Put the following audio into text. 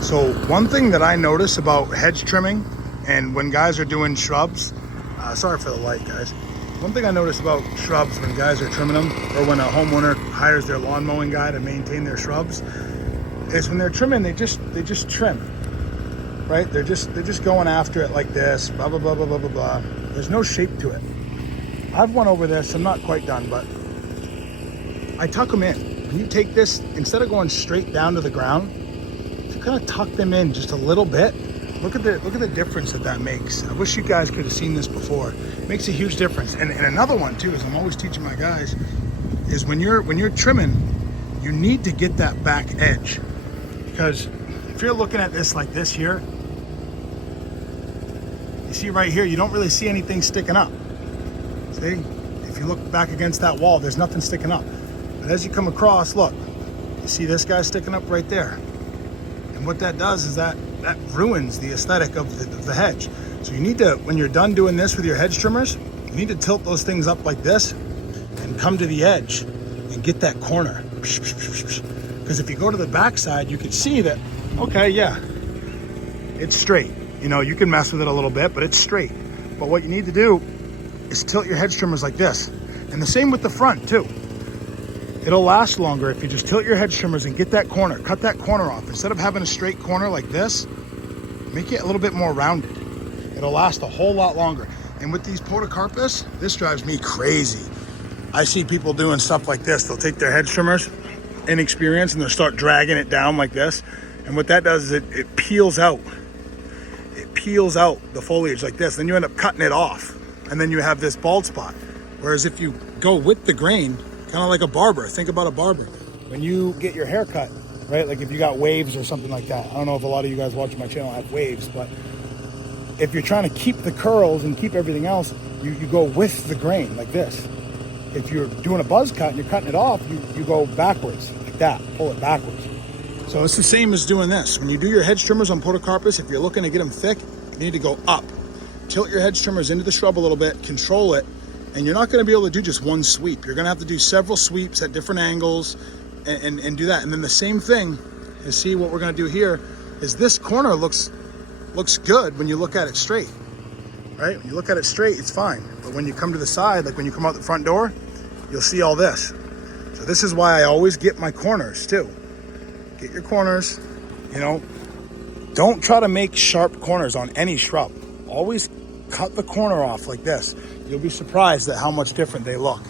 So one thing that I notice about hedge trimming, and when guys are doing shrubs, sorry for the light, guys. One thing I notice about shrubs when guys are trimming them, or when a homeowner hires their lawn mowing guy to maintain their shrubs, is when they're trimming, they just trim, right? They're just going after it like this, blah blah blah blah blah blah blah. There's no shape to it. I've went over this. I'm not quite done, but I tuck them in. When you take this, instead of going straight down to the ground, you kind of tuck them in just a little bit. Look at the difference that makes. I wish you guys could have seen this before. It makes a huge difference. And another one too is I'm always teaching my guys is when you're trimming, you need to get that back edge, because if you're looking at this like this here, you see right here, you don't really see anything sticking up. See, if you look back against that wall, there's nothing sticking up. But as you come across, look, you see this guy sticking up right there. And what that does is that ruins the aesthetic of the hedge. So you need to, when you're done doing this with your hedge trimmers, you need to tilt those things up like this and come to the edge and get that corner. Because if you go to the back side, you can see that, okay, yeah, it's straight. You know, you can mess with it a little bit, but it's straight. But what you need to do is tilt your hedge trimmers like this. And the same with the front too. It'll last longer if you just tilt your hedge trimmers and get that corner, cut that corner off. Instead of having a straight corner like this, make it a little bit more rounded. It'll last a whole lot longer. And with these podocarpus, this drives me crazy. I see people doing stuff like this. They'll take their hedge trimmers, inexperienced, and they'll start dragging it down like this. And what that does is it peels out. It peels out the foliage like this. Then you end up cutting it off. And then you have this bald spot. Whereas if you go with the grain, kind of like a barber, think about a barber. When you get your hair cut, right? Like if you got waves or something like that. I don't know if a lot of you guys watching my channel have waves, but if you're trying to keep the curls and keep everything else, you go with the grain like this. If you're doing a buzz cut and you're cutting it off, you go backwards like that, pull it backwards. So it's the same as doing this. When you do your hedge trimmers on podocarpus, if you're looking to get them thick, you need to go up. Tilt your hedge trimmers into the shrub a little bit, control it, and you're not going to be able to do just one sweep. You're going to have to do several sweeps at different angles and do that. And then the same thing, you see what we're going to do here is this corner looks good when you look at it straight, right? When you look at it straight, it's fine. But when you come to the side, like when you come out the front door, you'll see all this. So this is why I always get my corners too. Get your corners, you know, don't try to make sharp corners on any shrub. Always cut the corner off like this. You'll be surprised at how much different they look.